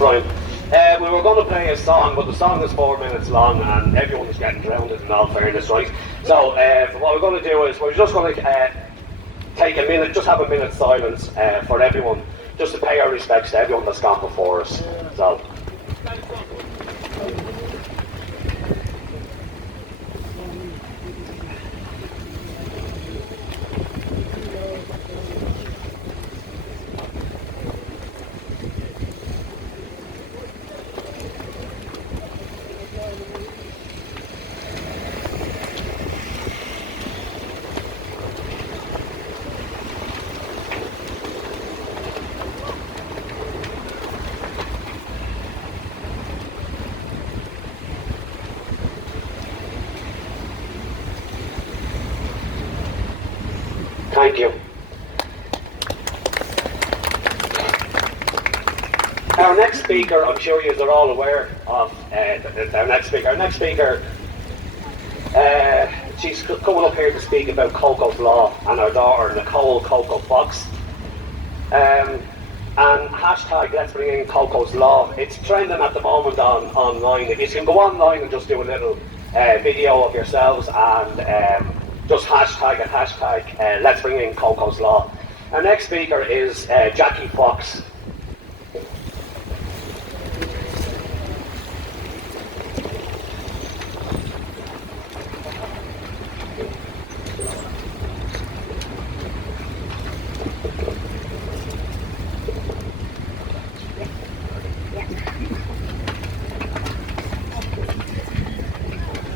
Brian. We were going to play a song, but the song is 4 minutes long and everyone is getting drowned in all fairness, right? So what we're going to do is we're just going to take a minute, just have a minute's silence for everyone, just to pay our respects to everyone that's gone before us. So. Thank you. Our next speaker, I'm sure you are all aware of our next speaker. Our next speaker, she's coming up here to speak about Cocos law and her daughter Nicole Coco Fox. And hashtag let's bring in Cocos law. It's trending at the moment online. If you can go online and just do a little video of yourselves and just hashtag it, hashtag let's bring in Cocos law. Our next speaker is Jackie Fox.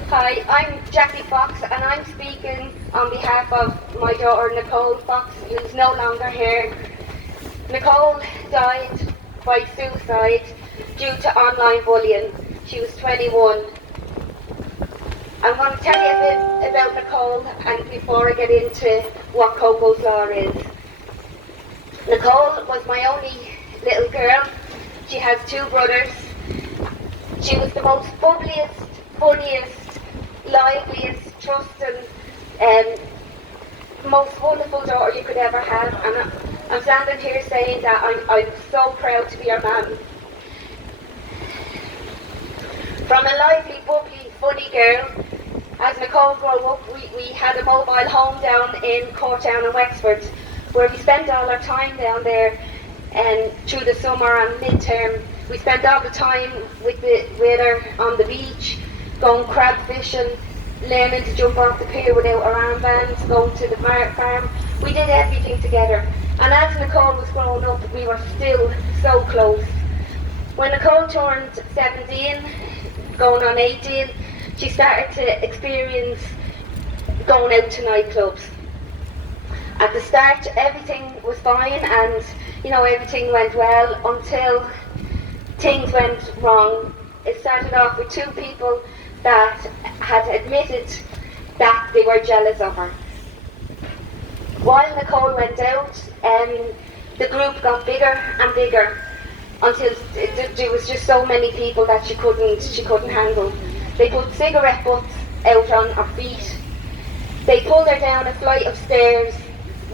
Hi, I'm Jackie Fox and I'm speaking on behalf of my daughter Nicole Fox, who's no longer here. Nicole died by suicide due to online bullying. She was 21. I'm going to tell you a bit about Nicole and before I get into what Cocos law is. Nicole was my only little girl. She has 2 brothers. She was the most bubbliest, funniest, liveliest, trusting, most wonderful daughter you could ever have, and I'm standing here saying that I'm so proud to be her mum. From a lively, bubbly, funny girl, as Nicole grew up, we had a mobile home down in Courtown and Wexford, where we spent all our time down there, and through the summer and midterm, we spent all the time with her on the beach, going crab fishing, learning to jump off the pier without our armbands, going to the farm. We did everything together. And as Nicole was growing up, we were still so close. When Nicole turned 17, going on 18, she started to experience going out to nightclubs. At the start, everything was fine and, everything went well until things went wrong. It started off with 2 people that had admitted that they were jealous of her. While Nicole went out, the group got bigger and bigger until there was just so many people that she couldn't handle. They put cigarette butts out on her feet. They pulled her down a flight of stairs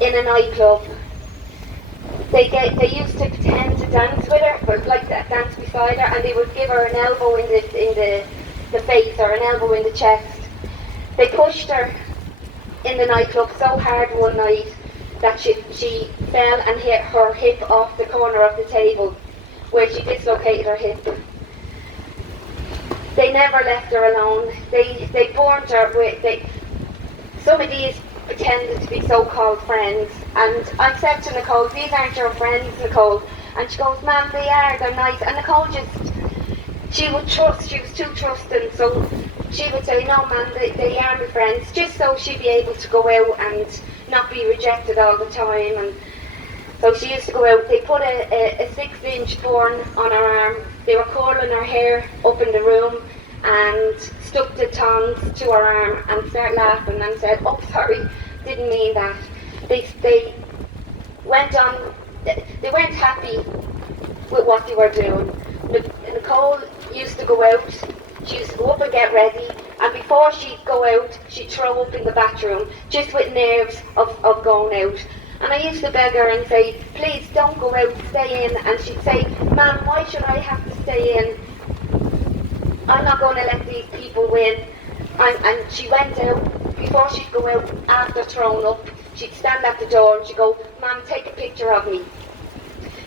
in a nightclub. They used to pretend to dance with her, but like that, dance beside her, and they would give her an elbow in the face or an elbow in the chest. They pushed her in the nightclub so hard one night that she fell and hit her hip off the corner of the table, where she dislocated her hip. They never left her alone. They burnt her with. Some of these pretended to be so-called friends, and I said to Nicole, "These aren't your friends, Nicole." And she goes, "Ma'am, they are. They're nice." And Nicole she would trust. She was too trusting, so she would say, "No, ma'am, they are my friends," just so she'd be able to go out and not be rejected all the time. And so she used to go out. They put a 6-inch burn on her arm. They were curling her hair up in the room and stuck the tongs to her arm and started laughing and said, "Oh, sorry, didn't mean that." They went on. They weren't happy with what they were doing. Nicole used to go out. She used to go up and get ready, and before she'd go out, she'd throw up in the bathroom, just with nerves of going out. And I used to beg her and say, please don't go out, stay in. And she'd say, Ma'am, why should I have to stay in? I'm not going to let these people win. And she went out, before she'd go out, after throwing up, she'd stand at the door and she'd go, Ma'am, take a picture of me.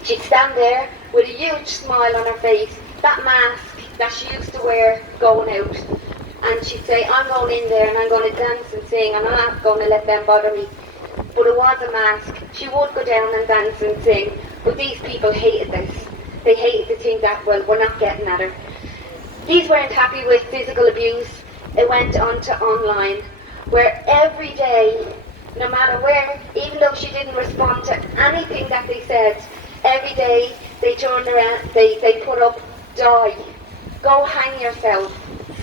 She'd stand there with a huge smile on her face, that mask that she used to wear going out. And she'd say, I'm going in there and I'm going to dance and sing and I'm not going to let them bother me. But it was a mask. She would go down and dance and sing, but these people hated this. They hated to think that, well, we're not getting at her. These weren't happy with physical abuse. It went on to online, where every day, no matter where, even though she didn't respond to anything that they said, every day they turned around, they put up, die, go hang yourself,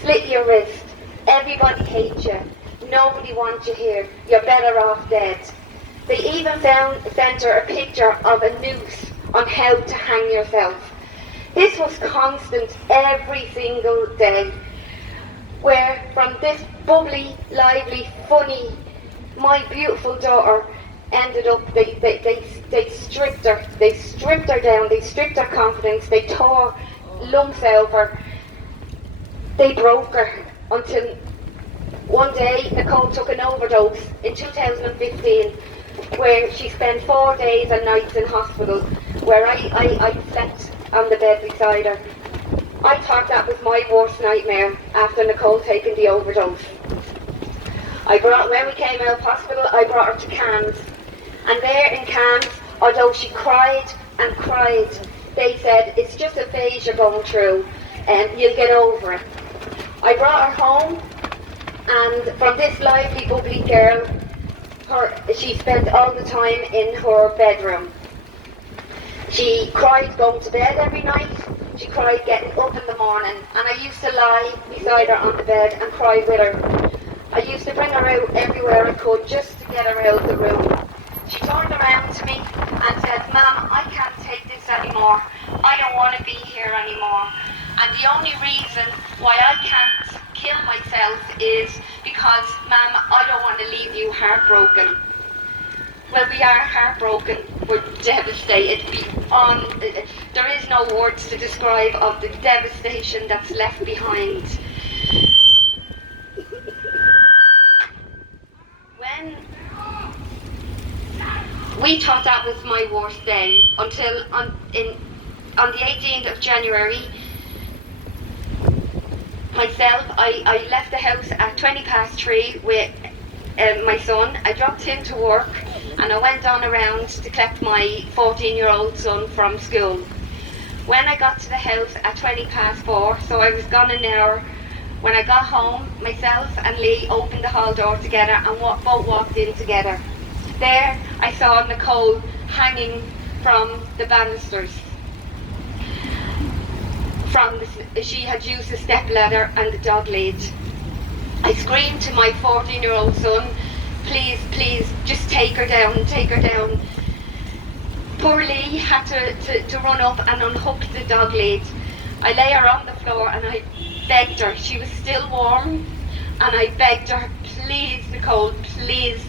slit your wrist, everybody hates you, nobody wants you here, you're better off dead. They even sent her a picture of a noose on how to hang yourself. This was constant every single day, where from this bubbly, lively, funny, my beautiful daughter ended up, they stripped her down, they stripped her confidence, they tore lumps out of her, they broke her, until one day Nicole took an overdose in 2015, where she spent 4 days and nights in hospital, where I slept on the bed beside her. I thought that was my worst nightmare after Nicole taking the overdose. When we came out of hospital, I brought her to Cannes. And there in Cannes, although she cried and cried, they said, it's just a phase you're going through and you'll get over it. I brought her home, and from this lively, bubbly girl, she spent all the time in her bedroom. She cried going to bed every night. She cried getting up in the morning, and I used to lie beside her on the bed and cry with her. I used to bring her out everywhere I could just to get her out of the room. She turned around to me and said, Ma'am, I can't take this anymore. I don't want to be here anymore. And the only reason why I can't kill myself is because, Ma'am, I don't want to leave you heartbroken. Well, we are heartbroken. We're devastated beyond. There is no words to describe of the devastation that's left behind. When we thought that was my worst day, until on the 18th of January, myself, I left the house at 3:20 with my son. I dropped him to work and I went on around to collect my 14-year-old son from school. When I got to the house at 4:20, so I was gone an hour, when I got home, myself and Lee opened the hall door together and both walked in together. There I saw Nicole hanging from the banisters. She had used the step ladder and the dog lead. I screamed to my 14-year-old son, please, please, just take her down, take her down. Poor Lee had to run up and unhook the dog lead. I lay her on the floor and I begged her, she was still warm, and I begged her, please Nicole, please,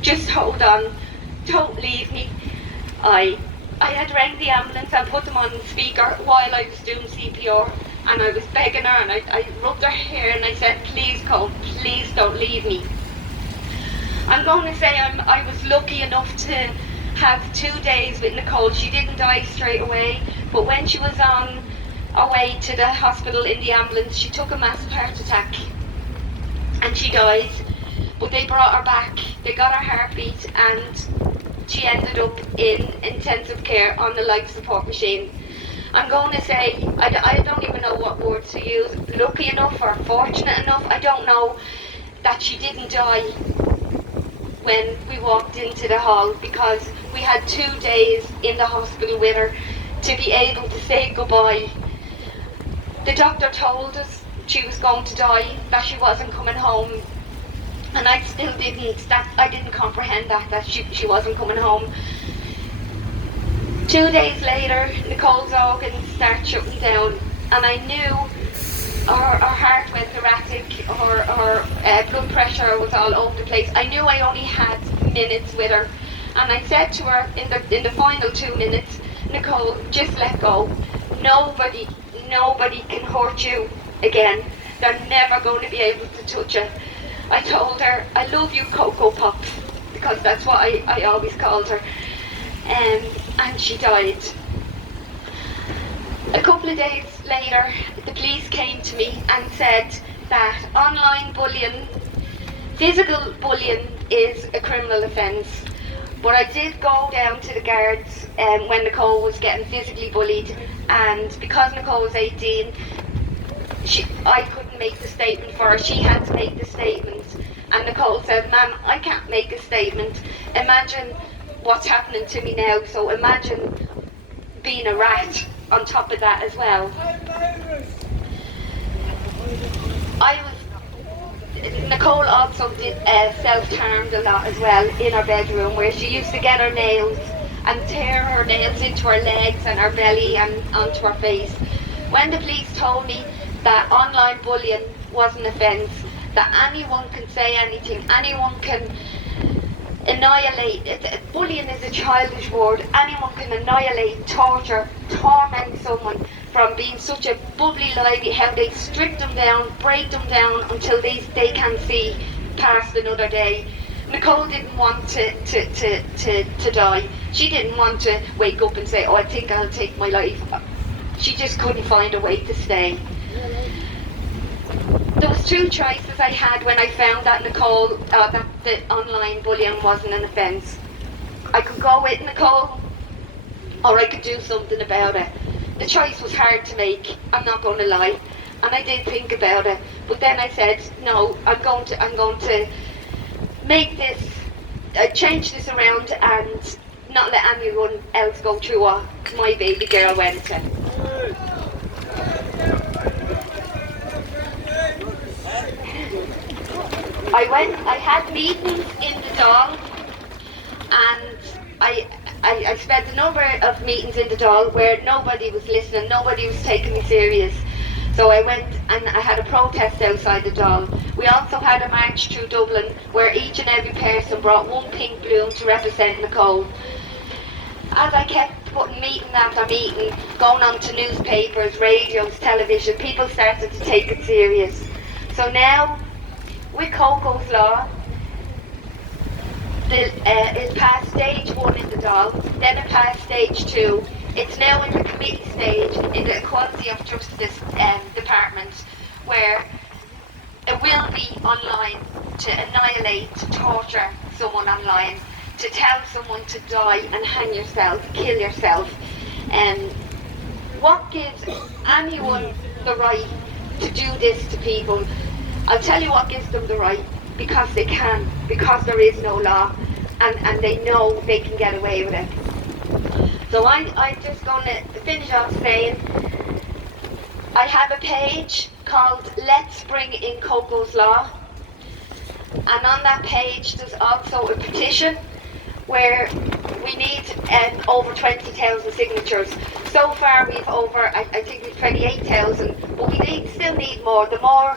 just hold on, don't leave me. I had rang the ambulance and put them on speaker while I was doing CPR, and I was begging her and I rubbed her hair and I said, please Cole, please don't leave me. I'm going to say I was lucky enough to have 2 days with Nicole. She didn't die straight away, but when she was on her way to the hospital in the ambulance, she took a massive heart attack and she died. But they brought her back, they got her heartbeat, and she ended up in intensive care on the life support machine. I'm going to say, I don't even know what words to use, lucky enough or fortunate enough, I don't know, that she didn't die when we walked into the hall, because we had 2 days in the hospital with her to be able to say goodbye. The doctor told us she was going to die, that she wasn't coming home, and I still didn't comprehend that she wasn't coming home. 2 days later, Nicole's organs started shutting down, and I knew her heart went erratic, her blood pressure was all over the place. I knew I only had minutes with her, And I said to her in the final 2 minutes, Nicole, just let go. Nobody can hurt you again. They're never going to be able to touch you. I told her, I love you, Coco Pops, because that's what I always called her. And she died. A couple of days later, the police came to me and said that online bullying, physical bullying, is a criminal offence. But I did go down to the guards when Nicole was getting physically bullied, and because Nicole was 18, I couldn't make the statement for her. She had to make the statement. And Nicole said, "Ma'am, I can't make a statement. Imagine what's happening to me now, so imagine being a rat on top of that as well." Nicole also did self-harmed a lot as well in her bedroom, where she used to get her nails and tear her nails into her legs and her belly and onto her face. When the police told me that online bullying was an offence, that anyone can say anything, anyone can annihilate, bullying is a childish word, anyone can annihilate, torture, torment someone from being such a bubbly lively, how they strip them down, break them down until they can see past another day. Nicole didn't want to die. She didn't want to wake up and say, "Oh, I think I'll take my life." She just couldn't find a way to stay. There was two choices I had when I found that Nicole, that the online bullying wasn't an offence. I could go with Nicole, or I could do something about it. The choice was hard to make, I'm not going to lie, and I did think about it. But then I said, no, I'm going to make this, change this around, and not let anyone else go through what my baby girl went through. I had meetings in the Dáil, and I spent a number of meetings in the Dáil where nobody was listening, nobody was taking me serious. So I went and I had a protest outside the Dáil. We also had a march through Dublin where each and every person brought one pink balloon to represent Nicole. As I kept putting meeting after meeting, going on to newspapers, radios, television, people started to take it serious. So now, with Coco's Law, it passed stage 1 in the Dáil, then it passed stage 2. It's now in the committee stage in the Equality of Justice department, where it will be online to annihilate, to torture someone online, to tell someone to die and hang yourself, kill yourself. What gives anyone the right to do this to people? I'll tell you what gives them the right. Because they can, because there is no law, and they know they can get away with it. So I'm just going to finish off saying, I have a page called Let's Bring in Coco's Law, and on that page there's also a petition where we need over 20,000 signatures. So far we've over, I think we've 28,000, but we still need more. The more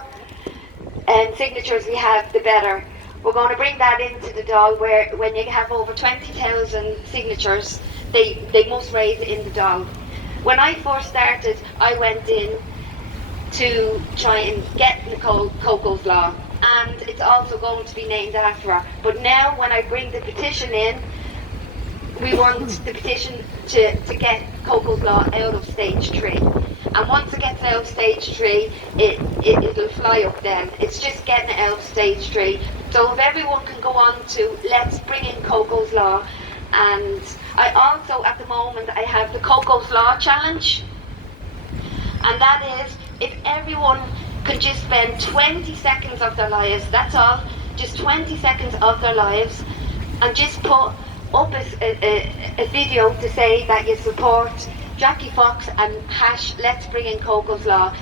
signatures we have, the better. We're going to bring that into the Dáil, where when you have over 20,000 signatures, they must raise it in the Dáil. When I first started, I went in to try and get Coco's Law, and it's also going to be named after her. But now when I bring the petition in, we want the petition to get Coco's Law out of stage 3. And once it gets out of stage 3, it'll fly up then. It's just getting it out of stage 3. So if everyone can go on to Let's Bring in Coco's Law. And I also, at the moment, I have the Coco's Law Challenge. And that is, if everyone can just spend 20 seconds of their lives, that's all, just 20 seconds of their lives, and just put up a video to say that you support Jackie Fox and Let's Bring in Coco's Law.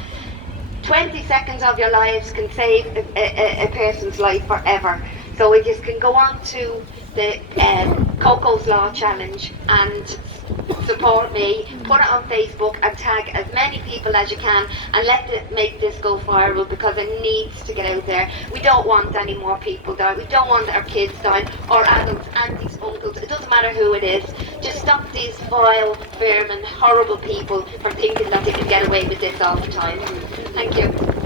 20 seconds of your lives can save a person's life forever. So we just can go on to the Coco's Law Challenge and support me, put it on Facebook and tag as many people as you can and make this go viral, because it needs to get out there. We don't want any more people dying. We don't want our kids dying, or adults, aunties, uncles. It doesn't matter who it is. Just stop these vile, vermin, horrible people from thinking that they can get away with this all the time. Thank you.